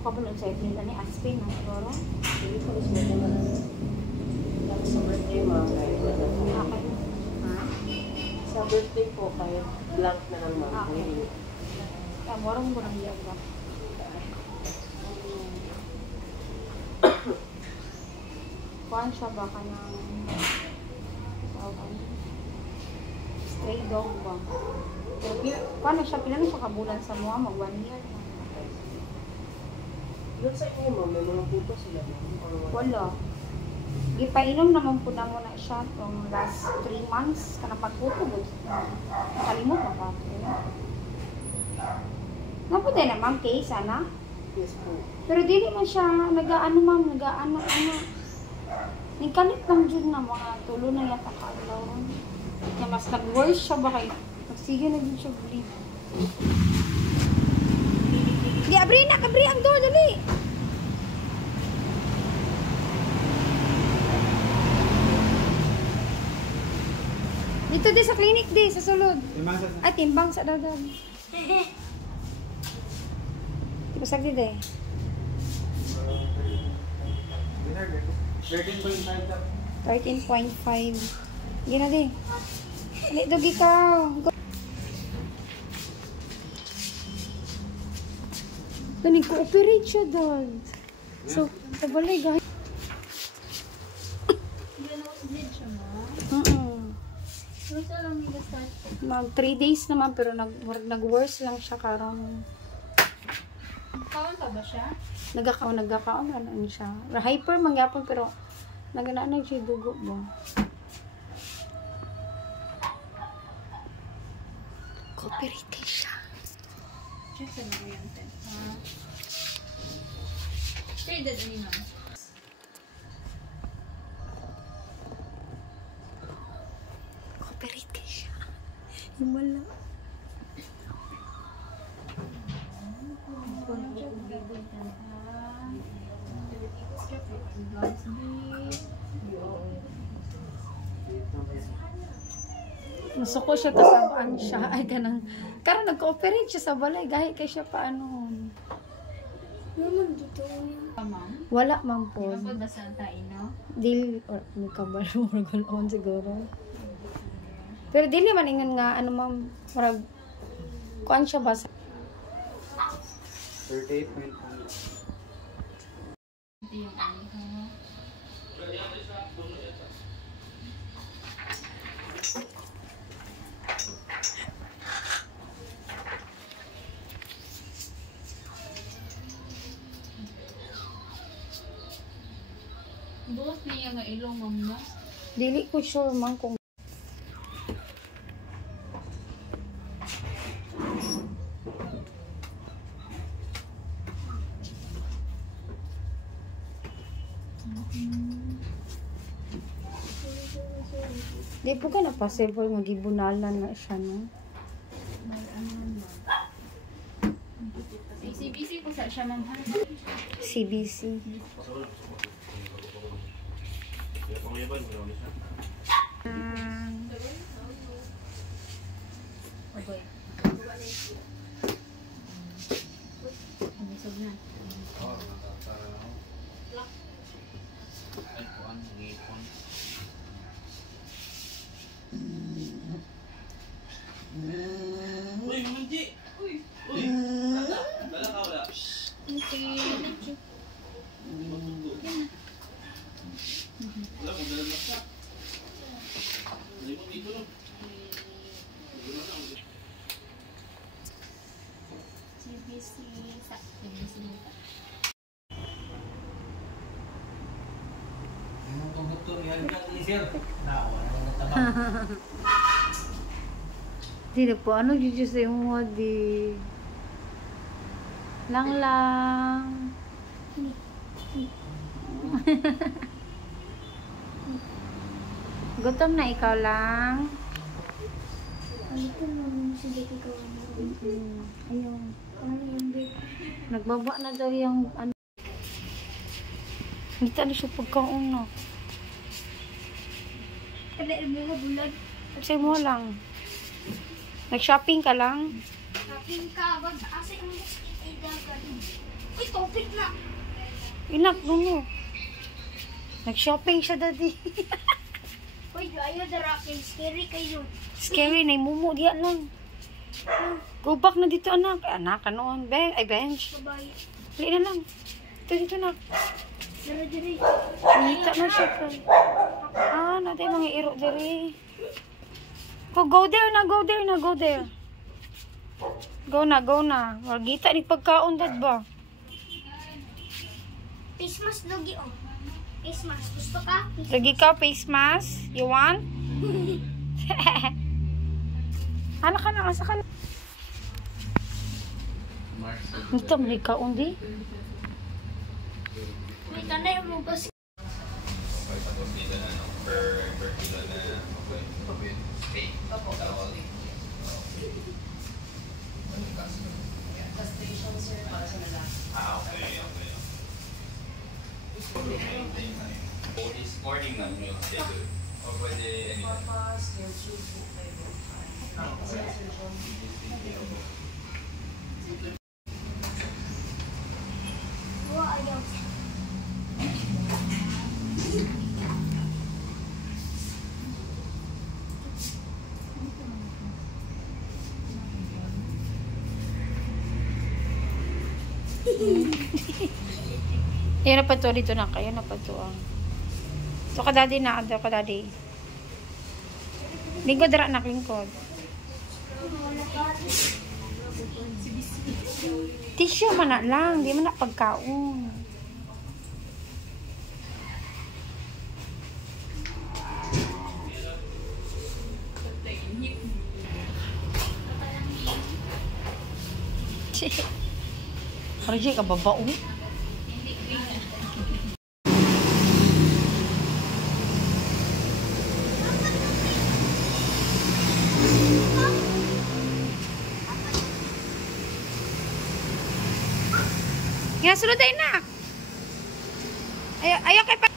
ka ba nun sa April ni Aspen na siguro? Hindi ko rin siya naman. Tapos sa birthday mo, kahit na Okay. Ha? sa birthday ko, kahit blank na lang mga Okay. Kaya morong ko nang iyan ba? Kuhaan siya ba ka ng stray dog ba? Pero paano siya? Pila na siya kabulan sa mga mag 1 year? Doon sa inyo mo, may mga puto sila. Wala. Gipainom naman po na muna siya itong last 3 months ka na pagputubod. Nakalimot na ba ito? Napunta naman case, ana? Yes po. Pero di naman siya nag-ano ma'am, nag-ano. Nagkanit lang dyan na mga tulo na yata ka-alaw. Kaya mas nag-worse siya ba kayo? Sige na din siya bleed. Di, abri na! Abri ang door, dali! Dito di sa clinic di, sa sulod. Ay, timbang sa dadag. Di ba sagdi di? 13.5. Gina di. Dali, dog ikaw. Dali, ko-operate siya dad. So, tabalay guys. Mag 3 days naman pero nag-worse lang siya karon. Kaon ka ba siya? Nagkakaon ano siya. Hyper mangyapon pero nagana siya dugo ba. Cooperate siya. Check sa mga yan. Stay dead ani ma'am. Cooperate siya. Himala. Nasuko siya kasabaan siya. Ay, ganang. Karon nag-cooperate siya sa balay. Gahit kay siya paano. Ma'am? Wala man po. Kapag basta tayo, no? Dili, or may kabalo, or siguro. Pero dili man ingon nga, ano ma'am, marag, kuan siya ba sa 38.5. Ito yung ano ko. Bukas niya nga ilong ma'am na. dili ko sure man kung di po ka na possible nga gibunalan na siya, no? CBC po sa siya ma'am ha? CBC. Okay. Busog na. Uy, Munji! Uy! Dala ka wala? Okay. Wala kung dala na siya. Dali mo dito no? CBC sa CBC nito. Yung doktor yan ka, sir. Nawa na natabang. Di na po, ano dito sa yung di lang. Gutom na ikaw lang. Ayun. Nagbaba na daw yung ano. Hindi na siya pagkaon na. Kada mo ko bulag. Kasi mo lang. Nag-shopping ka lang? Shopping ka, wag asa mo ida ka. Uy, topic na. Inak, nuno. Nag-shopping siya, daddy. Uy, ayaw darakin. Scary kayo. Scary na, mumu diya lang. Go back na dito, anak. Anak, ano? Bench. Bye-bye. Hali na lang. Dito, anak. Dara-diri. Nita na siya. Natin mga iro diri. Go there na, go there na, go there. Go na. Magita ni pagkaon, dad ba? Face mask logi oh. Face mask. Gusto ka? Lagi ka, face mask? You want? Hala ka na, asa ka na. Ito, may kaon di. May tanay mo ba si... The station, sir, para sa lalaki. This morning lang yung schedule. O pwede, Papas, your tube, surgeon. Ayaw. Yan na pa to, dito na kayo, na pa to. So, kadadi na, kadadi. Lingkod, dara na, lingkod. Tissue man na lang, di man na pagkaon. Roger, kababao. Nga, sunod tayo na. Ayaw kay pa...